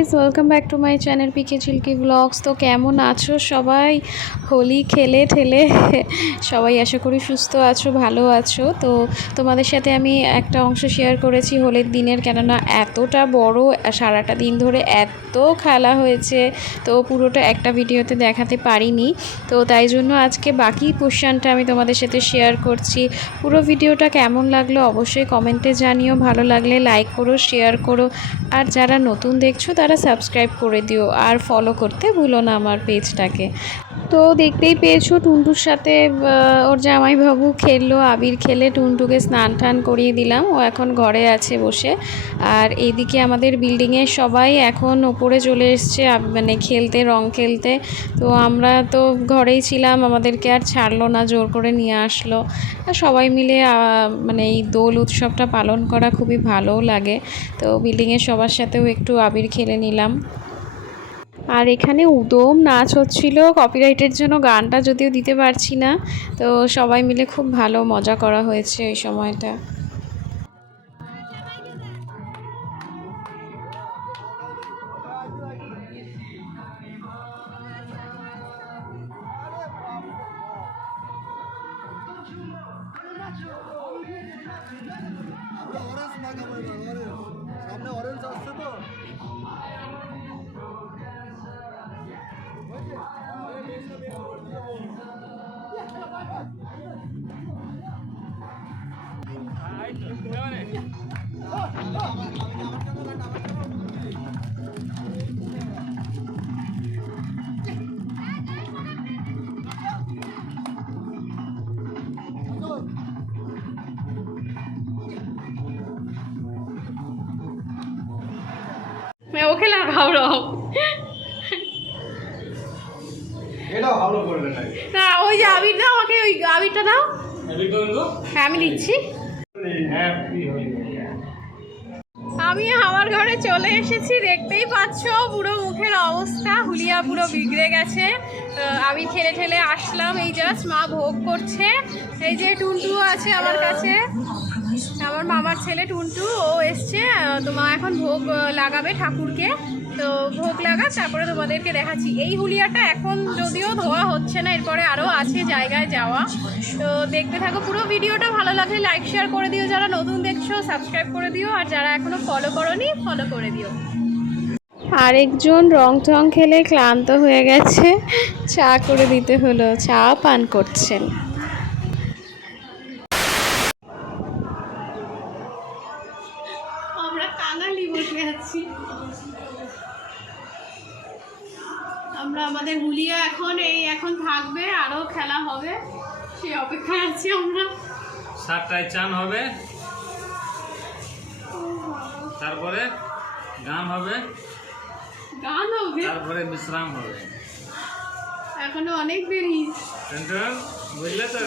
Guys, welcome back to my channel PK Chilki vlogs. তো কেমন আছো সবাই? হোলি খেলে ঠেলে সবাই আশা করি সুস্থ আছো, ভালো আছো। তো তোমাদের সাথে আমি একটা অংশ শেয়ার করেছি হোলির দিনের, কেননা এতটা বড় সারাটা দিন ধরে এত খেলা হয়েছে, তো পুরোটা একটা ভিডিওতে দেখাতে পারিনি। তো তাই জন্য আজকে বাকি পোর্শনটা আমি তোমাদের সাথে শেয়ার করছি। পুরো ভিডিওটা কেমন লাগলো অবশ্যই কমেন্টে জানিও, ভালো লাগলে লাইক করো, শেয়ার করো, আর যারা নতুন দেখছো তারা সাবস্ক্রাইব করে দিও, আর ফলো করতে ভুলো না আমার পেজটাকে। তো দেখতেই পেয়েছো টুনটুর সাথে ওর জামাইবাবু খেললো, আবির খেলে টুনটুকে স্নান টান করিয়ে দিলাম, ও এখন ঘরে আছে বসে। আর এইদিকে আমাদের বিল্ডিংয়ের সবাই এখন ওপরে চলে এসছে মানে খেলতে, রং খেলতে। তো আমরা তো ঘরেই ছিলাম, আমাদেরকে আর ছাড়লো না, জোর করে নিয়ে আসলো। আর সবাই মিলে মানে এই দোল উৎসবটা পালন করা খুবই ভালোও লাগে। তো বিল্ডিংয়ের সবার সাথেও একটু আবির খেলে নিলাম। আর এখানে উদম নাচ হচ্ছিল, কপিরাইটের জন্য গানটা যদিও দিতে পারছি না। তো সবাই মিলে খুব ভালো মজা করা হয়েছে ওই সময়টা। সামনে অরেঞ্জ আসছে তো मैं वो खेला खाओ रहा हूँ এটা ভালো করবে না না, ওই যে আবিরটা আমাকে, ওই আবিরটা দাও। হ্যাঁ আমি দিচ্ছি। আমি আমার ঘরে চলে এসেছি, দেখতেই পাচ্ছ পুরো মুখের অবস্থা, হুলিয়া পুরো বিগড়ে গেছে। আমি ঠেলে ঠেলে আসলাম, এই জাস্ট মা ভোগ করছে। এই যে টুনটু আছে আমার কাছে, আমার মামার ছেলে টুনটু, ও এসছে। তো মা এখন ভোগ লাগাবে ঠাকুরকে, তো ভোগ লাগা তারপরে তোমাদেরকে দেখাচ্ছি। এই হুলিয়াটা এখন যদিও ধোয়া হচ্ছে না, এরপরে আরও আছে জায়গায় যাওয়া। তো দেখতে থাকো পুরো ভিডিওটা, ভালো লাগলে লাইক শেয়ার করে দিও, যারা নতুন দেখছো সাবস্ক্রাইব করে দিও, আর যারা এখনও ফলো করোনি ফলো করে দিও। আরেকজন রং টং খেলে ক্লান্ত হয়ে গেছে, চা করে দিতে হলো, চা পান করছেন। আমরা কাঙালি বসে আছি, আমরা আমাদের হুলিয়া এখন থাকবে, আরো খেলা হবে, সেই অপেক্ষায় আছি আমরা। 7টায় চান হবে, তারপরে গান হবে, তারপরে বিশ্রাম হবে। এখনো অনেক দেরি, বুঝলে তো।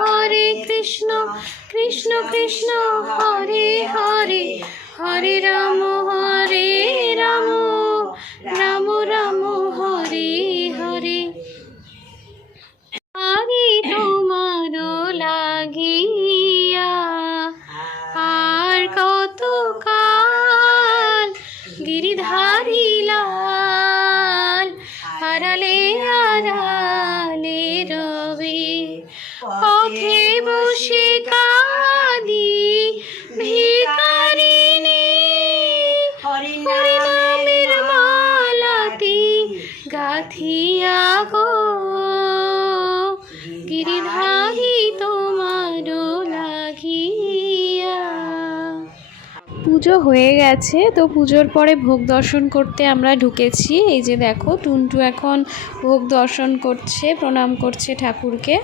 हरे कृष्ण कृष्ण कृष्ण हरे हरे, हरे राम राम राम हरे हरे। आगे तुम्हारो লাগিয়া আর কত কাল গিরিধারী লাল আড়ালে আড়ালে রবে, পথে বসে কাঁদি ভিখারিণী, হরিনামের মালাতি গাথিয়া গো, গিরিধারী তোমারও লাগিয়া। পুজো হয়ে গেছে, তো পুজোর পরে ভোগ দর্শন করতে আমরা ঢুকেছি। এই যে দেখো টুনটু এখন ভোগ দর্শন করছে, প্রণাম করছে ঠাকুরকে।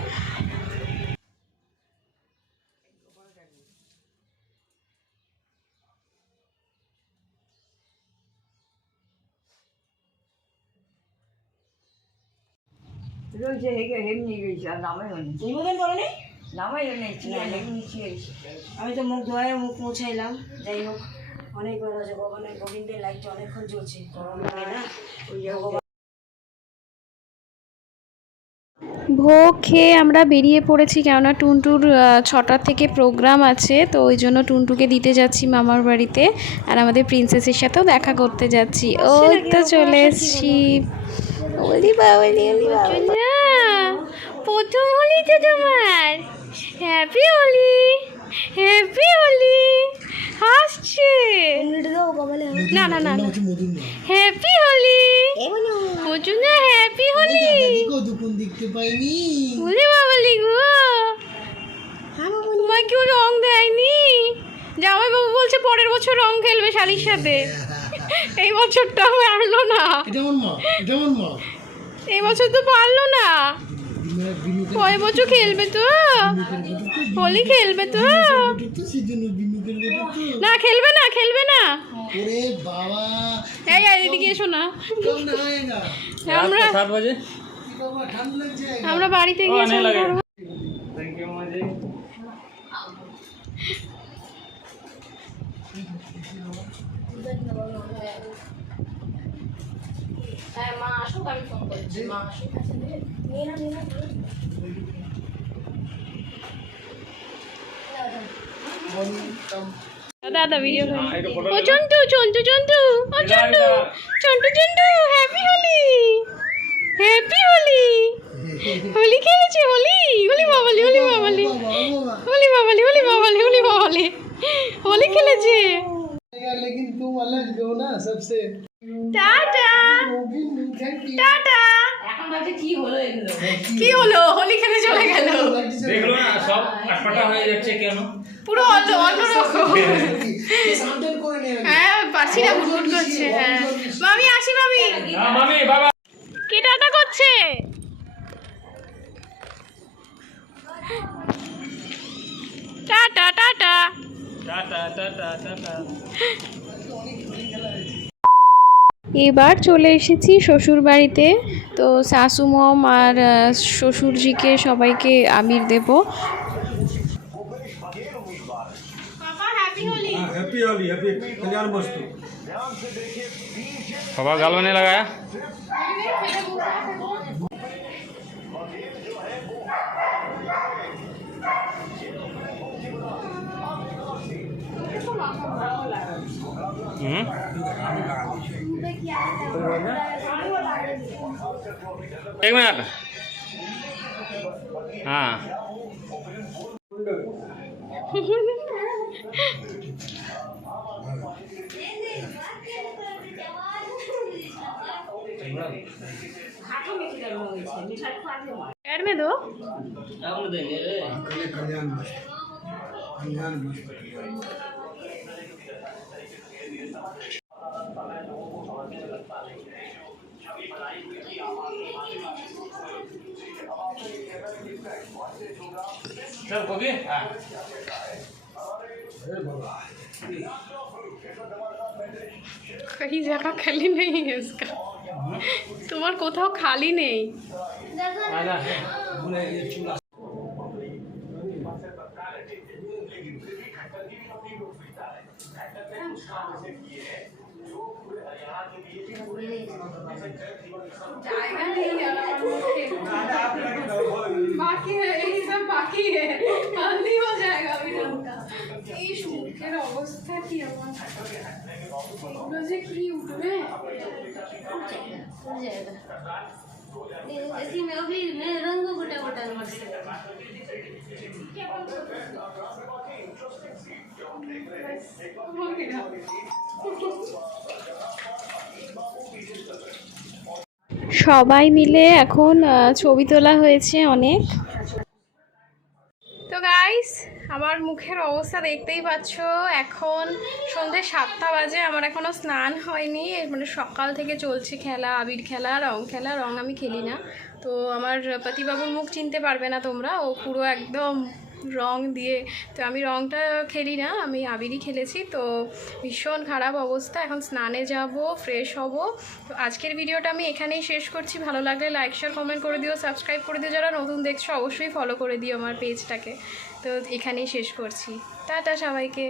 রয়েছে হেগে হেমনি গেছে আর নামাই হয়নি উদ্বোধন করো নি? নামাই হয়নি হেমনি ছিয়েছে আমি তো মুখ ধোয়ায় মুখ মুছাইলাম। যাই হোক, অনেক বেলা আছে, ভগবানের গোবিন্দের লাইটটা অনেকক্ষণ চলছে, গরম লাগে না? ওই যে ভোগ খেয়ে আমরা বেরিয়ে পড়েছি, কেননা টুনটুর 6টার থেকে প্রোগ্রাম আছে, তো ওই জন্য টুনটুকে দিতে যাচ্ছি মামার বাড়িতে, আর আমাদের প্রিন্সেসের সাথেও দেখা করতে যাচ্ছি। ও তো চলে এসছি। ওলি বাবলি, ওলি বাবলি, প্রথম হোলি তো তোমার। Happy Holi, happy Holi. হাসছে না না না, হ্যাপি হোলি প্রচুর না, হ্যাপি হোলি। ওরে বাবালি গো, তোমার কেউ রং দেয়নি? জামাইবাবু বলছে পরের বছর রং খেলবে শালির সাথে, এই বছরটা পারলো না, এই বছর তো পারলো না। কয় বছর খেলবে তো? হোলি খেলবে তো? না খেলবে না, খেলবে না। এই এদিকে এসো না, আমরা 7 बजे আমরা বাড়িতে গিয়ে आने চান लगे। করবো। थैंक यू माजी। দাদা ভিডিও हाँ, एक फोटो ও চন্টু চন্টু চন্টু, ও চন্টু চন্টু চন্টু, হ্যাপি হোলি, হ্যাপি হোলি। হোলি খেলেছে, হোলি, হোলি বাবালি, হোলি বাবালি, হোলি বাবালি, হোলি বাবালি, হোলি বাবালি, হোলি খেলেছে। लेकिन तुम अलग हो ना सबसे। Tata tata. এখন ভাবছি কি হলো এগুলো? কি হলো? হোলি খেলে চলে গেল। देख लो ना सब अटपटा হয়ে যাচ্ছে কেন? পুরো অন্যরকম। হ্যাঁ পার্সিটা গুট করছে। হ্যাঁ মামি, আসি মামি। হ্যাঁ মামি বাবা। কে টাটা করছে? Tata tata. Tata tata tata. এবার চলে এসেছি শ্বশুর বাড়িতে, তো শাশু মম আর শ্বশুরজিকে সবাইকে আবির দেব। हैप्पी होली, हैप्पी कल्याण वस्तु। बाबा गाल में नहीं लगाया? एक मिनट। हाँ ऐड में दो। कल्याण वस्तु, कल्याण वस्तु। चल गोभी। हाँ कहीं जगह खाली नहीं है इसका, তোমার কোথাও খালি নেই। জায়গা নেই बाकी है, यही सब बाकी है, जल्दी हो जाएगा अभी का। এই মুখের অবস্থা কি আমার, এগুলো যে কি উঠবে। हो जाएगा। इसी में अभी मैं रंग गोटा गोटा मरसे हो गया। সবাই মিলে এখন ছবি তোলা হয়েছে অনেক। তো গাইস আমার মুখের অবস্থা দেখতেই পাচ্ছ, এখন সন্ধ্যে 7টা বাজে, আমার এখনও স্নান হয়নি, মানে সকাল থেকে চলছে খেলা, আবির খেলা, রং আমি খেলি না, তো আমার পতিবাবুর মুখ চিনতে পারবে না তোমরা, ও পুরো একদম রং দিয়ে। তো আমি রংটা খেলি না, আমি আবিরই খেলেছি। তো ভীষণ খারাপ অবস্থা, এখন স্নানে যাব, ফ্রেশ হব। তো আজকের ভিডিওটা আমি এখানেই শেষ করছি। ভালো লাগলে লাইক শেয়ার কমেন্ট করে দিও, সাবস্ক্রাইব করে দিও, যারা নতুন দেখছো অবশ্যই ফলো করে দিও আমার পেজটাকে। তো এখানেই শেষ করছি, টাটা সবাইকে।